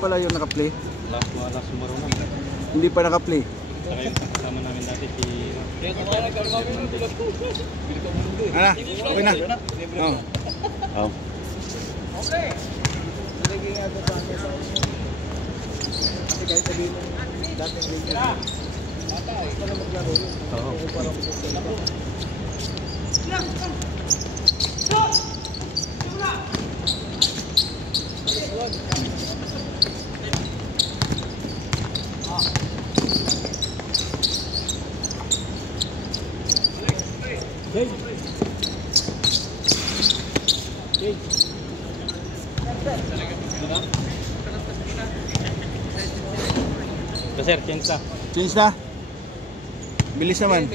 Pala yung naka-play? Wala sumaro na. Hindi pa naka-play. Saka yung kasama namin dati si... Ano? Okay na? Oo. Oh. Okay. Nalagay nga ito sa akin. Kasi kahit sabihin mo dating video. Bata eh. Para maglaro yun. Oo. Para maglaro. Sir, change na. Change na. Bilis naman.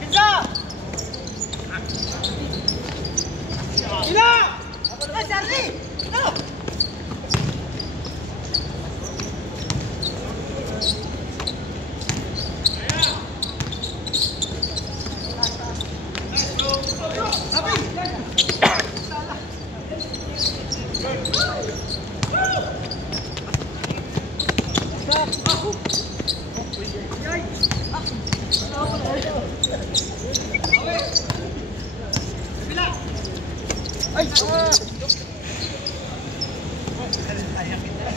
Pizza! Ina! Eh, Charlie! Ina!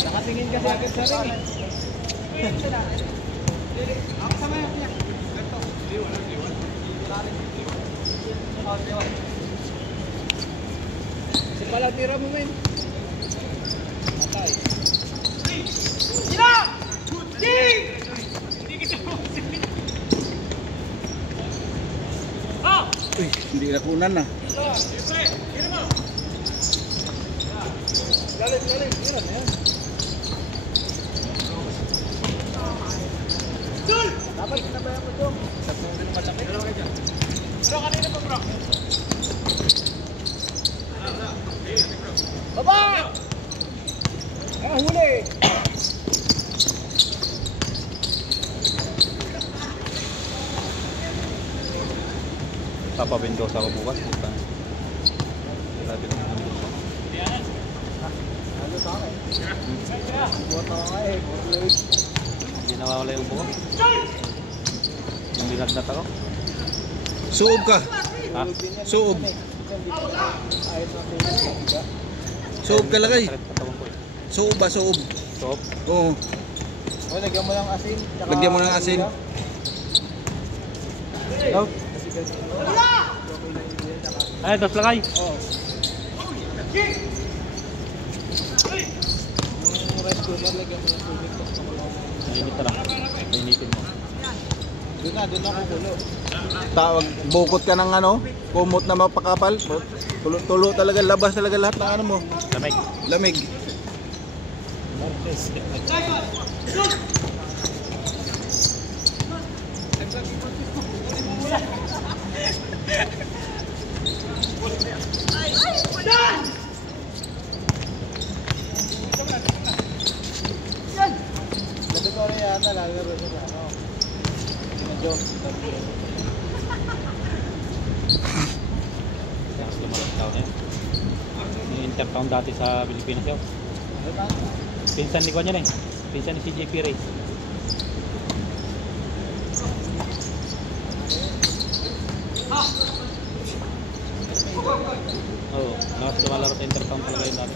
Nakatingin kasi agad sa ring eh. Ako sama yan. Kasi pala tira mo men. Matay. Tira! Hindi kita mo. Uy, hindi nakunan na. Galit. Tira na yan. Dapat sinabayan mo dong. Sabihin mo malaki. Dalawa kayo dyan. Bro, kanina pa bro. Baba! Huli! Papa-windows ako bukas. Grabe naman. Ano sa akin? Buhat ako nga eh. Hindi nawawala yung buko. Yung binagnat ako. Suob ka. Ha? Suob. Suob ka lagay. Suob ba? Suob. Soap. Oo. O, lagyan mo ng asin. Lagyan mo ng asin. Oh. Ay, dos lagay. Oo. Yung rice cooker, lagyan mo ng tubig. Mainit na lang. Mainitin mo. Doon na kukulo. Tawag, bukot ka ng ano, kumot na mapakapal. Tulo talaga, labas talaga lahat ng ano mo. Lamig. Lamig. Labi ko rin yan, nalalaro nila. Jones. Lakas lumalang tao na yun. Yung intertown dati sa Pilipinas yun. Pinsan ni Kwan yan eh. Pinsan ni CJP Ray. Oo, lakas lumalaro sa intertown talaga yun dati.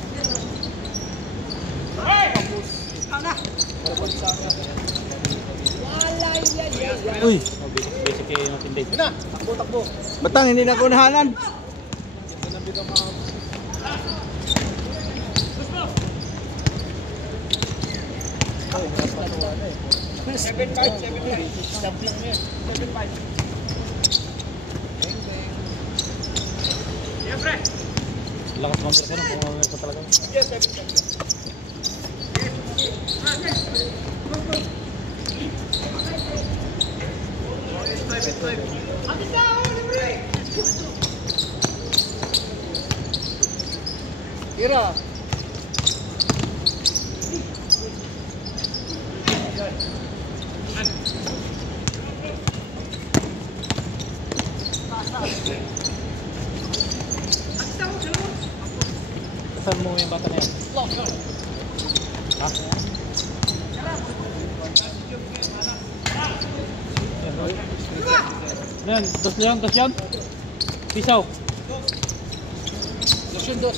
Uy, Oh, basic yung matindi. Takbo. batang hindi na kunahanan. Seven five. Stab lang yan. 7-5. Yeah, pre. Lakas mamirsa nun kung mamirsa talaga. Yes, 7-5. Tira. Saan mo yung bata na yan? Ha? Yan, dos yan. Pisaw. Dos.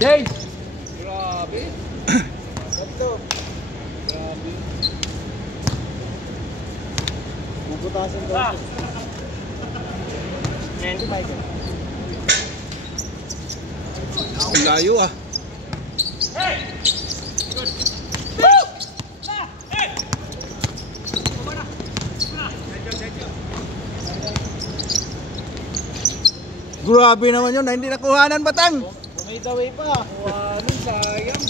Jay! Grabe. Grabe. Bubutasan daw. Mendy Michael. Ang layo ah. Grabe naman yun, hindi nakuhanan batang. May daway pa. Ano, sayang.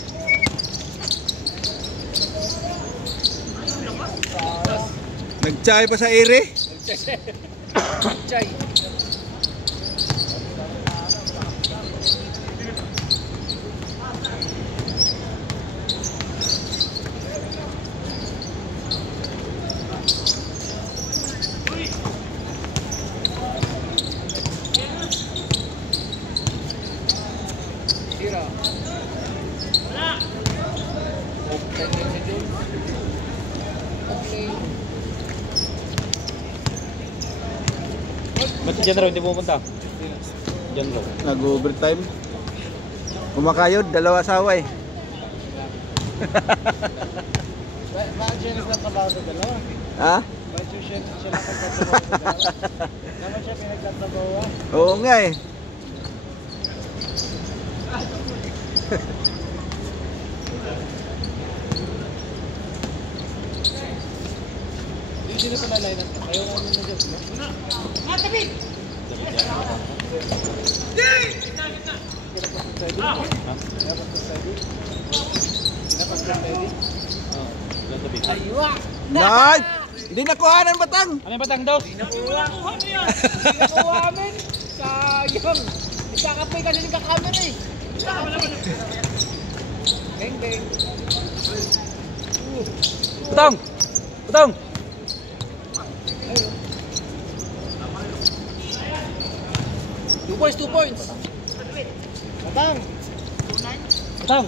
Nagtsay pa sa ere. Chay. Tira. Ba't si John Raw hindi pumunta? John Raw. Nag-overtime. Kumakayod, dalawa asawa eh. Bakit siya nagtatrabaho sa dalawa? Ha? Bakit siya nagtatrabaho sa dalawa? Naman siya pinagtatrabaho? Oo nga eh. Hindi na pala line up. Ayaw nga nyo na dyan. Ha? John David. Nice! Hindi nakuhanan batang. Ano yung batang dos? Nakuha amin. Sayang. Nagkakapay ka na nagkakamera eh. Bang bang. Batang! Batang! 2 points, 2 points. Batang. Batang!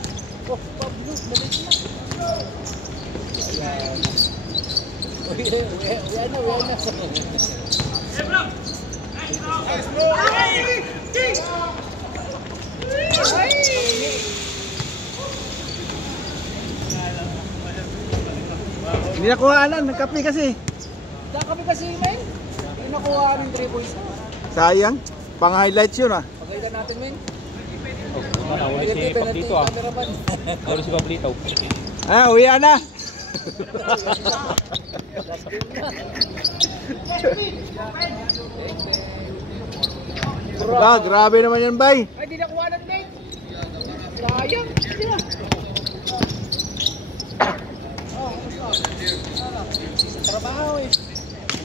Oh, Pablo, balik na. Uyan na. Hindi nakuhanan, nagkapi kasi. Kami kasi, men. Hindi nakuha rin 3 points na. Sayang. Pang highlights yun ah. Pagkaitan natin, men. Oh, nawala si Pablito ah. Nawala si Pablito. Ah, uwian na. Grabe naman yan, bay. Ay, di nakuha ng date. Sayang. Hindi na. Sa trabaho eh.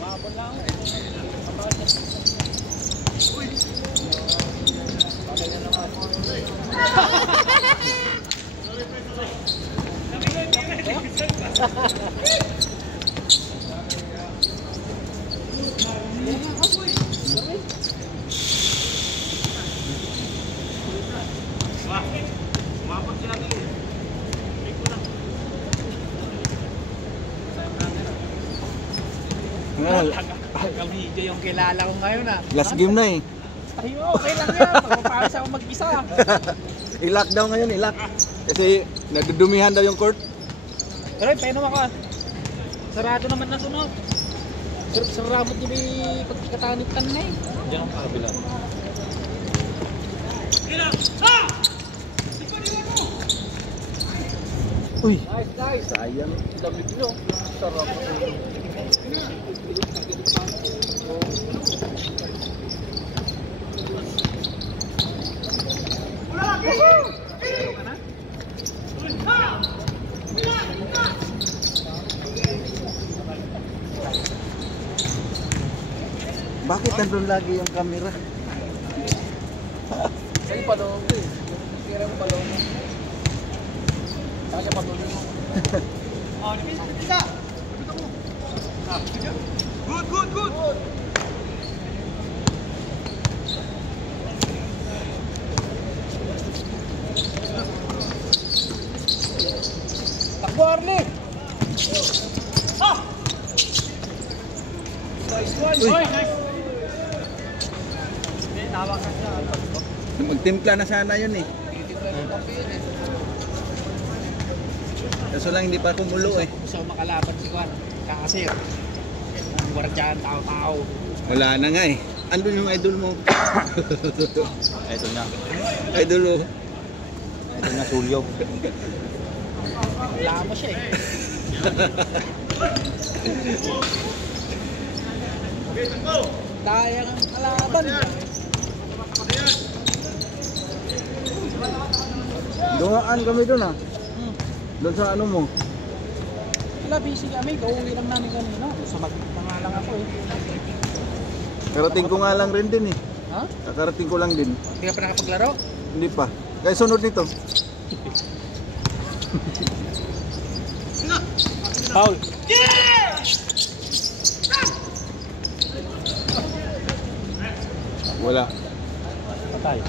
Umabon lang ako. Bagay na naman. Ang video yung kilala ko ngayon ah. Last game na eh. Ay, okay lang yan. Pagpapalis ako mag-isa. I-lock daw ngayon, i-lock. Kasi nadudumihan daw yung court. Pero painom ako ah. Sarado naman na sunog. Saramot niya may pagkatanitan na eh. Diyan ang kabila. Uy, Nice, nice. sayang. Dami nyo. Sarap. Bakit nandun lagi yung camera? Sa'yo palong ko eh. Tira mo palong mo. Saka siya patuloy mo. Oh, nipis, nipis ka! Good, good, good! Magtimpla na sana yun eh. Kaso lang hindi pa kumulo eh. Gusto ko makalaban si Juan. Kakasir. Ang guardiyan, tao-tao. Wala na nga eh. Andun yung idol mo. Ito na. Idol mo. Ito na, Sulyo. Wala mo siya eh. Dayang ang kalaban. Dumaan kami doon ah. Doon sa ano mo. Wala, busy kami. Kauwi lang namin kanina. Gusto magpangalang ako eh. Karating ko nga lang rin din eh. Ha? Kakarating ko lang din. Hindi ka pa nakapaglaro? Hindi pa. Kaya sunod nito. Foul. Wala. Patay.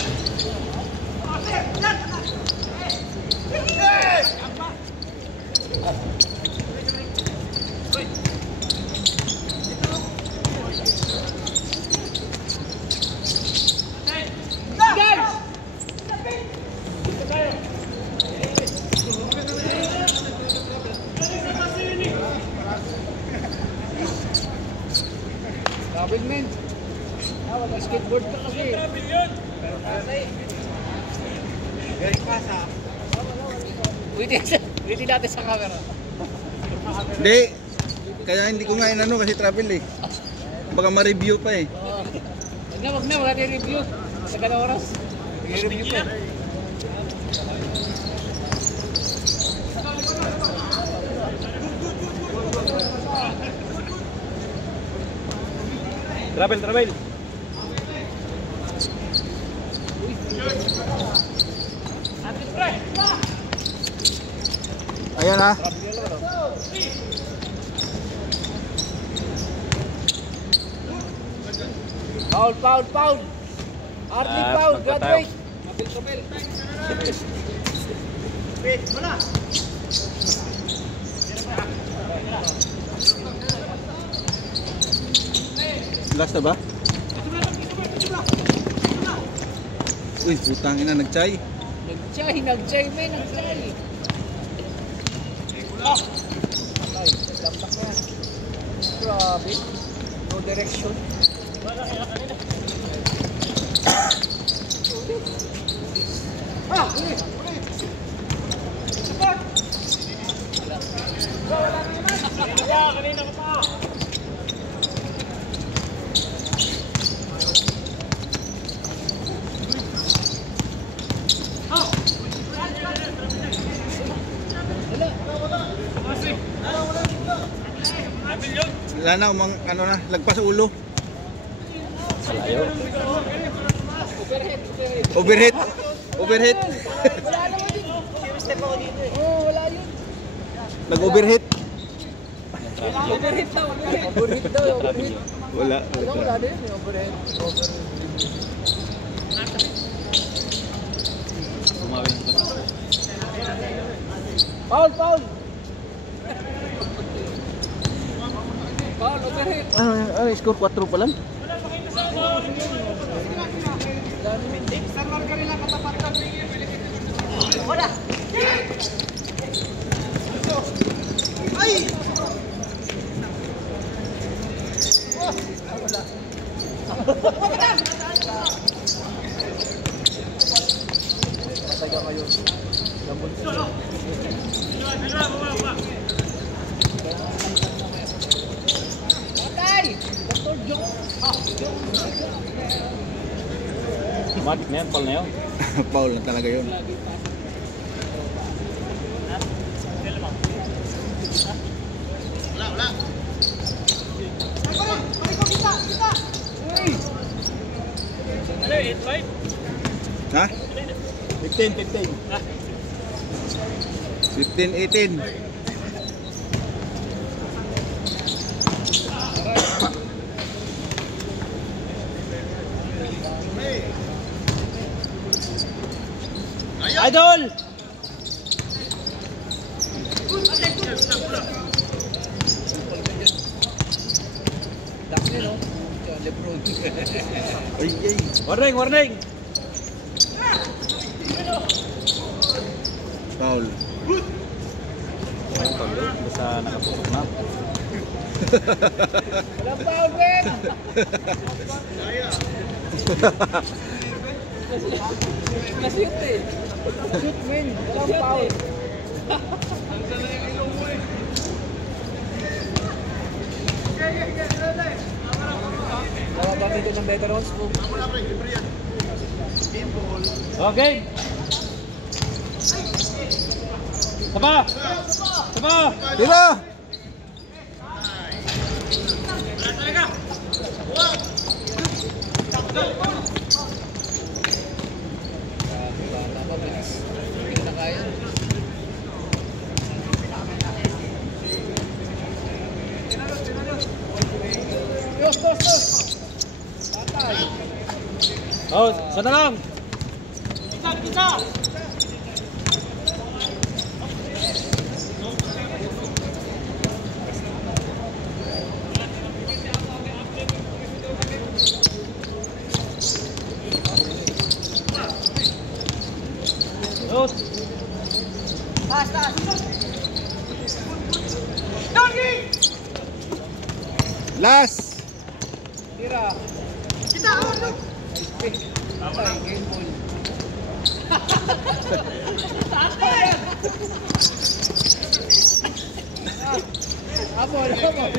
Gabing men. Wala skateboard ka kasi. Very fast ha. Wait natin sa camera. Hindi. Kaya hindi ko nga inano kasi travel eh. Baka ma-review pa eh. Wag na, wala tayong review. Sa ganang oras. I-review ko. Travel. Ayan ah. Foul. Hardly foul, graduate. Kapil. Wala. Last na ba? Uy, putang ina, nagchay. Nag-chay, men, nag-chay. Ay, dampak na yan. Grabe. No direction. Wala na, ano na, lagpas sa ulo. Salayo. Overhead. Wala naman din. Step ako dito eh. Oo, wala yun. Nag-overhead. Overhead daw. Wala. Wala din yun, overhead. Gumawin ko. Foul. Foul, overhead. Ano, score 4 pa lang? San Margarita katapat ka. Wala. Ay! Patay! Dr. John. Mat na yan, Paul na yun. Foul na talaga yun. Ha? 15. 15-18. Idol! Dami no? Lebron. Ay, ay. Warning, warning! Foul. Basta nakaputok na. Walang foul, Ben! Nashoot eh. Shoot, men. Walang foul. Tawag kami dito ng veterans po. Okay! Saba! Saba! Tira! Mabilis. Hindi na kaya. Oh, sana lang! Dos! Last! Tira. Kita ulo. Ay, game ball. Abol, abol.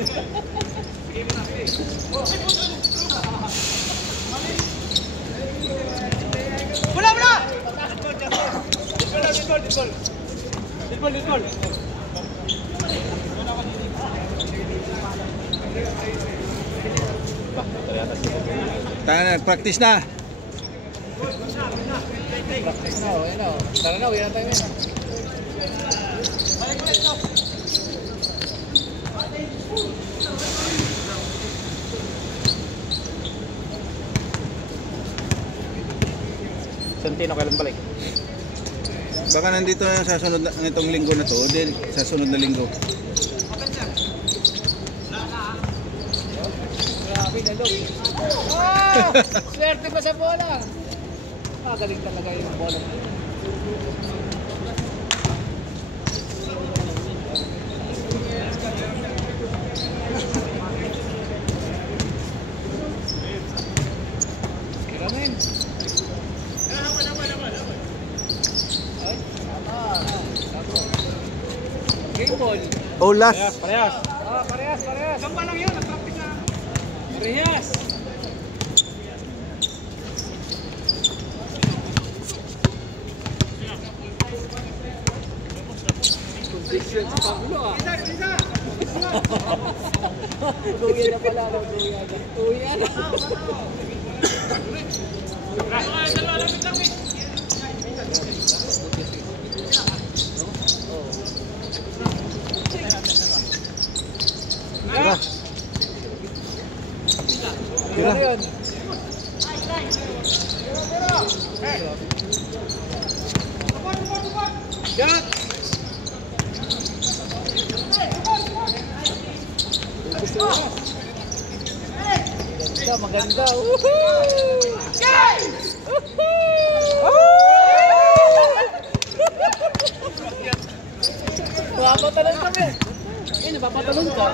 Bola, bola. Disbol! Ternyata sih. Practice na. Practice na, oh. Ayan, oh. Tara na, uwi na tayo ngayon. Santino kailan balik? Baka nandito na sa sunod na itong linggo na to, din sa sunod na linggo. Grabe na low. Ah! Swerte pa sa bola. Magaling talaga yung bola. Kiramin. Ay, tama. Game ball. Oh, last. Parehas! Ah, parehas, parehas. Saan lang yun? Nag-practice na. Parehas. Conviction sa Pablo ah. Isa! Kuya na pala, kuya na. Kuya na. Tira. Tira na yun. Shot! Maganda, maganda. Woohoo! Napapatalon kami. Eh, napapatalon ka.